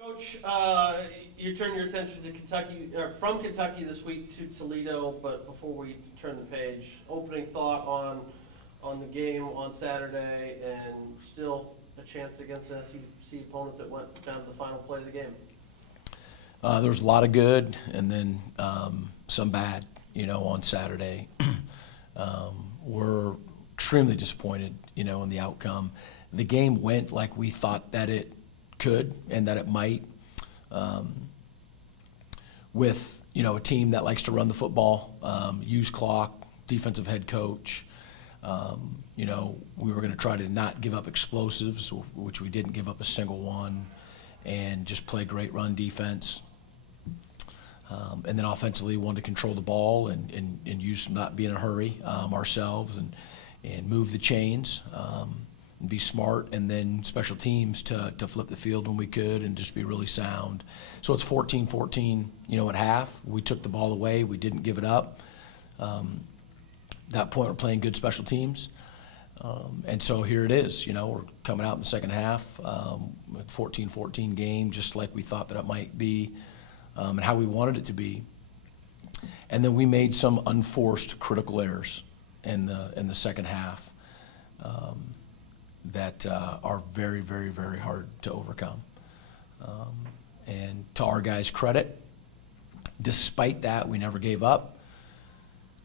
Coach, you turn your attention to Kentucky, or from Kentucky this week to Toledo, but before we turn the page, opening thought on the game on Saturday, and still a chance against an SEC opponent that went down to the final play of the game. There was a lot of good, and then some bad, on Saturday. We're extremely disappointed, in the outcome. The game went like we thought that it could and that it might, with a team that likes to run the football, use clock, defensive head coach. We were going to try to not give up explosives, which we didn't give up a single one, and just play great run defense. And then offensively, wanted to control the ball and use not be in a hurry ourselves and move the chains. And be smart, and then special teams to flip the field when we could and just be really sound. So it's 14-14, at half. We took the ball away. We didn't give it up. That point, we're playing good special teams. And so here it is. We're coming out in the second half, 14-14 game, just like we thought that it might be and how we wanted it to be. And then we made some unforced critical errors in the second half. That are very, very, very hard to overcome. And to our guys' credit, despite that, we never gave up,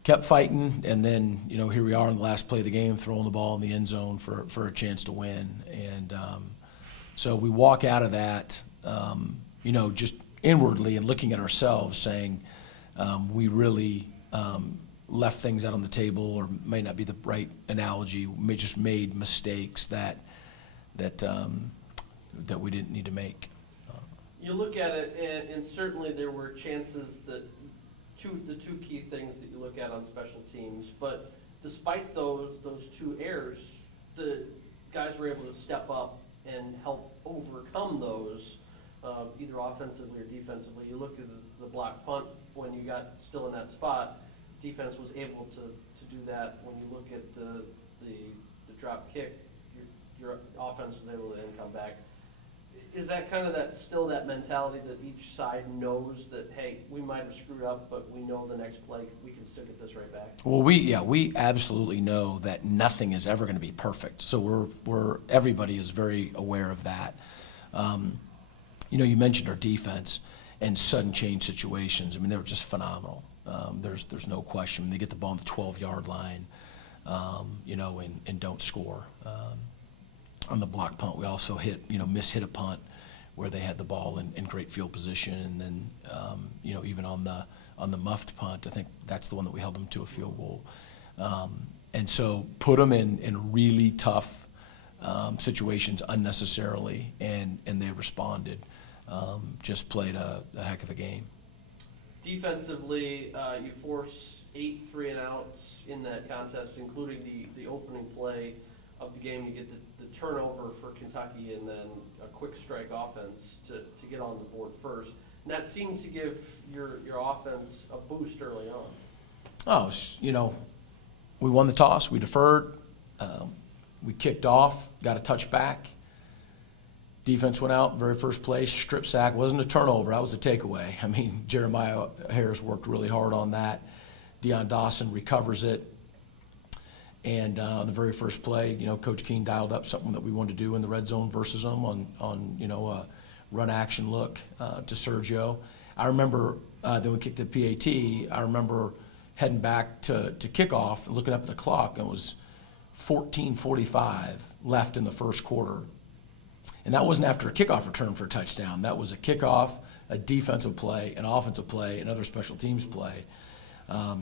kept fighting, and then, here we are in the last play of the game, throwing the ball in the end zone for a chance to win. And so we walk out of that, just inwardly and looking at ourselves saying we really left things out on the table, or may not be the right analogy. We just made mistakes that we didn't need to make. You look at it, and certainly there were chances that the two key things that you look at on special teams. But despite those two errors, the guys were able to step up and help overcome those, either offensively or defensively. You look at the block punt when you got still in that spot. Defense was able to do that. When you look at the drop kick, your offense was able to then come back. Is that kind of that mentality that each side knows that, hey, we might have screwed up, but we know the next play we can still get this right back? Well, we absolutely know that nothing is ever going to be perfect. So everybody is very aware of that. You mentioned our defense and sudden change situations. I mean, they were just phenomenal. There's no question. When they get the ball on the 12-yard line, and don't score. On the block punt, we also hit a punt where they had the ball in great field position, and then even on the muffed punt, I think that's the one that we held them to a field goal. And so put them in really tough situations unnecessarily, and they responded. Just played a heck of a game. Defensively, you force 8 3-and-outs in that contest, including the opening play of the game. You get the turnover for Kentucky, and then a quick strike offense to get on the board first. And that seemed to give your offense a boost early on. Oh, we won the toss. We deferred. We kicked off, got a touchback. Defense went out, very first play, strip sack. Wasn't a turnover, that was a takeaway. I mean, Jeremiah Harris worked really hard on that. Deion Dawson recovers it. And on the very first play, Coach Keene dialed up something that we wanted to do in the red zone versus them on a run action look to Sergio. I remember then we kicked the PAT. I remember heading back to kickoff and looking up at the clock, and it was 14:45 left in the first quarter. And that wasn't after a kickoff return for a touchdown. That was a kickoff, a defensive play, an offensive play, another special teams play.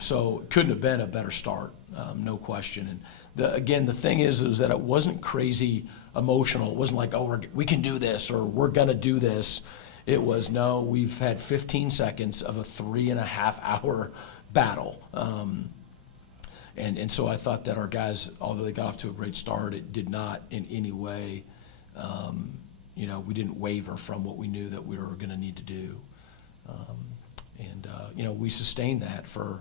So it couldn't have been a better start, no question. And again, the thing is that it wasn't crazy emotional. It wasn't like, oh, we can do this, or we're going to do this. It was, no, we've had 15 seconds of a 3.5-hour battle. And so I thought that our guys, although they got off to a great start, it did not in any way, we didn't waver from what we knew that we were going to need to do. We sustained that for,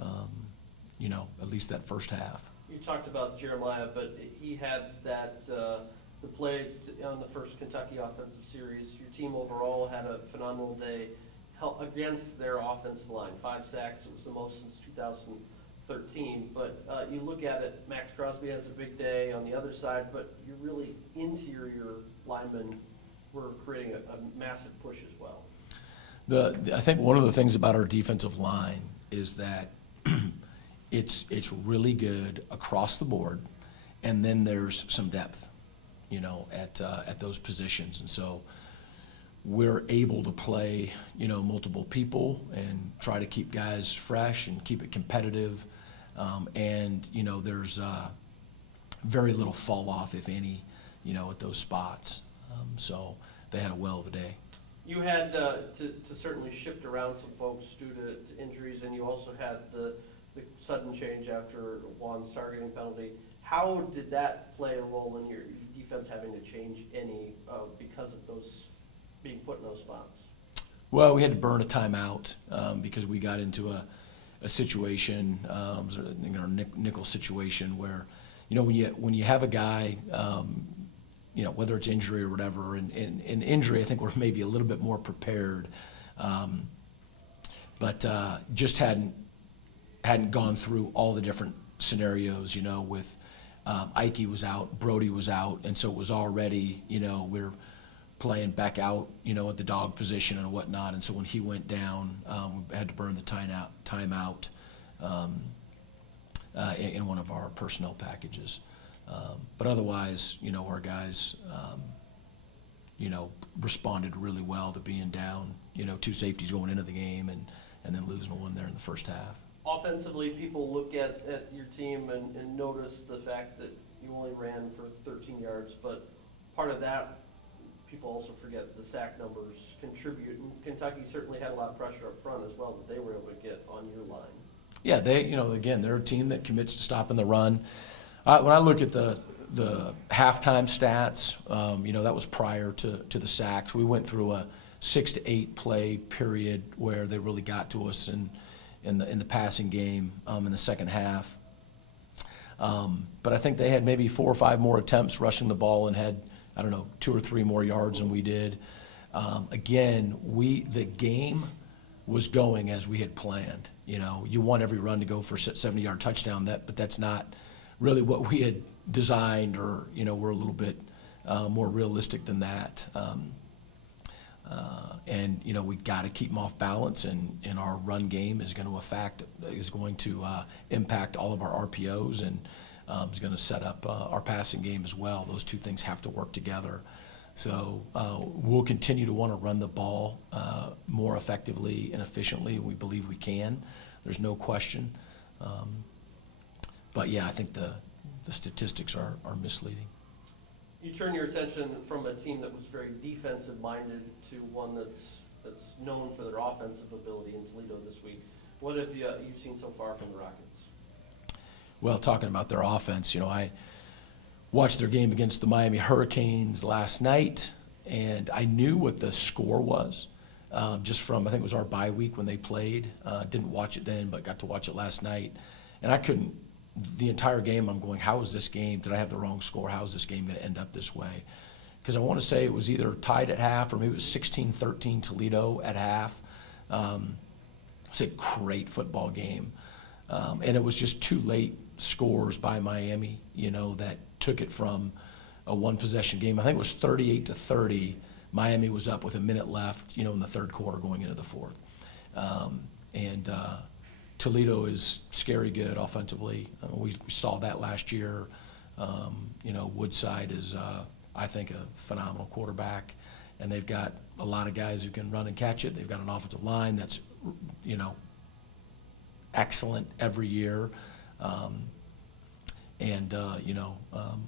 at least that first half. You talked about Jeremiah, but he had the the play on the first Kentucky offensive series. Your team overall had a phenomenal day against their offensive line. 5 sacks, it was the most since 2013. But you look at it, Max Crosby has a big day on the other side, but your really interior linemen were creating a massive push as well. I think one of the things about our defensive line is that it's really good across the board, and then there's some depth, at those positions, and so we're able to play, multiple people and try to keep guys fresh and keep it competitive, and there's very little fall off, if any, at those spots. So they had a well of a day. You had to certainly shift around some folks due to injuries, and you also had the sudden change after Juan's targeting penalty. How did that play a role in your defense having to change any because of those being put in those spots? Well, we had to burn a timeout because we got into a situation, our nickel situation, where when you have a guy, whether it's injury or whatever, and injury, I think we're maybe a little bit more prepared, but just hadn't gone through all the different scenarios, with Ike was out, Brody was out, and so it was already, we're playing back out, at the dog position and whatnot, and so when he went down, we had to burn the timeout in one of our personnel packages. But otherwise, our guys, responded really well to being down, 2 safeties going into the game and then losing one there in the first half. Offensively, people look at your team and notice the fact that you only ran for 13 yards, but part of that, people also forget the sack numbers contribute. And Kentucky certainly had a lot of pressure up front as well that they were able to get on your line. Yeah, they, again, they're a team that commits to stopping the run. When I look at the halftime stats, that was prior to the sacks. We went through a 6 to 8 play period where they really got to us in the passing game in the second half. But I think they had maybe 4 or 5 more attempts rushing the ball and had, 2 or 3 more yards than we did. Again, the game was going as we had planned. You want every run to go for a 70-yard touchdown, but that's not really what we had designed, or we're a little bit more realistic than that. And we got to keep them off balance, and our run game is going to impact all of our RPOs, and is going to set up our passing game as well. Those two things have to work together. So we'll continue to want to run the ball more effectively and efficiently. We believe we can. There's no question. But yeah, I think the statistics are misleading. You turn your attention from a team that was very defensive-minded to one that's known for their offensive ability in Toledo this week. What have you seen so far from the Rockets? Well, talking about their offense, I watched their game against the Miami Hurricanes last night, and I knew what the score was just from, I think it was our bye week when they played. Didn't watch it then, but got to watch it last night. And I couldn't, the entire game I'm going, how is this game? Did I have the wrong score? How is this game going to end up this way? Because I want to say it was either tied at half or maybe it was 16-13 Toledo at half. It was a great football game. And it was just 2 late scores by Miami, that took it from a 1-possession game. I think it was 38-30. Miami was up with a minute left, in the third quarter going into the fourth. And Toledo is scary good offensively. We saw that last year. Woodside is, I think, a phenomenal quarterback. And they've got a lot of guys who can run and catch it. They've got an offensive line that's, excellent every year.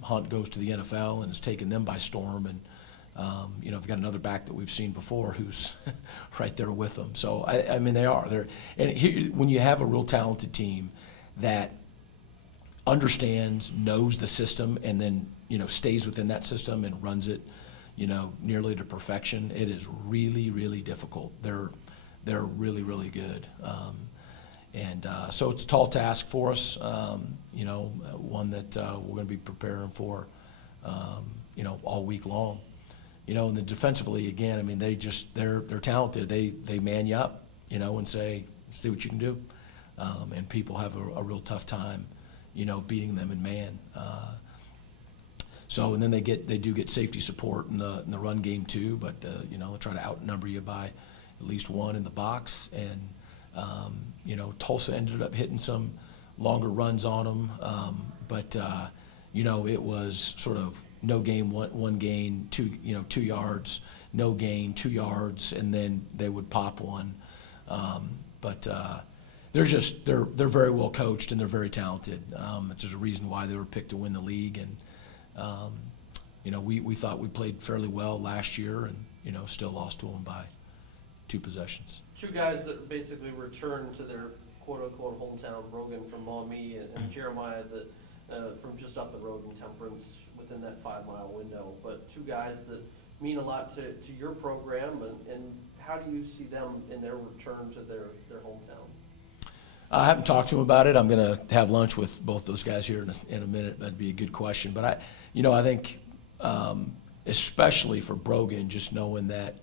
Hunt goes to the NFL and has taken them by storm. And, they've got another back that we've seen before who's right there with them. So, I mean, they are. And here, when you have a real talented team that understands, knows the system, and then, stays within that system and runs it, nearly to perfection, it is really, really difficult. They're really, really good. So it's a tall task for us, one that we're going to be preparing for, all week long. And then defensively, again, I mean, they're talented. They man you up, and say, see what you can do. And people have a real tough time, beating them in man. And then they do get safety support in the run game too, but they try to outnumber you by at least one in the box. And Tulsa ended up hitting some longer runs on them, but it was sort of no gain, one gain, 2 yards, no gain, 2 yards, and then they would pop one. They're very well coached and they're very talented. There's a reason why they were picked to win the league, and we thought we played fairly well last year, and still lost to them by 2 possessions. 2 guys that basically returned to their quote-unquote hometown, Brogan from Maumee and Jeremiah that from just up the road in Temperance within that 5-mile window. But 2 guys that mean a lot to your program, and how do you see them in their return to their hometown? I haven't talked to them about it. I'm going to have lunch with both those guys here in a minute. That'd be a good question. But I think especially for Brogan, just knowing that,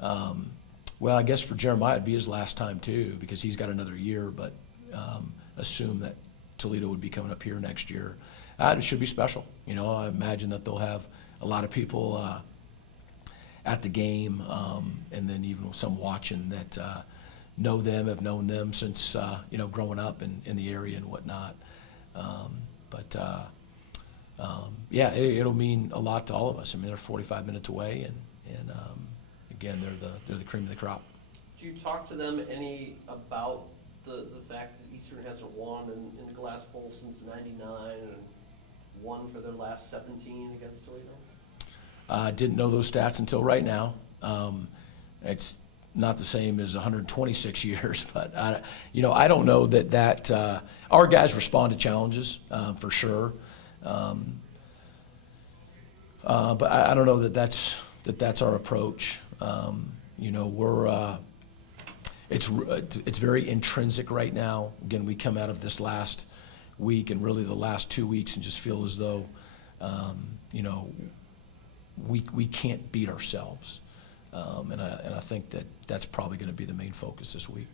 well, I guess for Jeremiah it'd be his last time too, because he's got another year, but assume that Toledo would be coming up here next year. It should be special. I imagine that they'll have a lot of people at the game, and then even some watching that know them, have known them since growing up in the area and whatnot. It'll mean a lot to all of us. I mean, they're 45 minutes away, and again, they're the cream of the crop. Do you talk to them any about the fact that Eastern hasn't won in Glass Bowl since '99 and won for their last 17 against Toledo? I didn't know those stats until right now. It's not the same as 126 years, but I don't know that our guys respond to challenges for sure. But I don't know that that's our approach. It's very intrinsic right now. Again, we come out of this last week and really the last 2 weeks and just feel as though we can't beat ourselves. And I think that's probably going to be the main focus this week.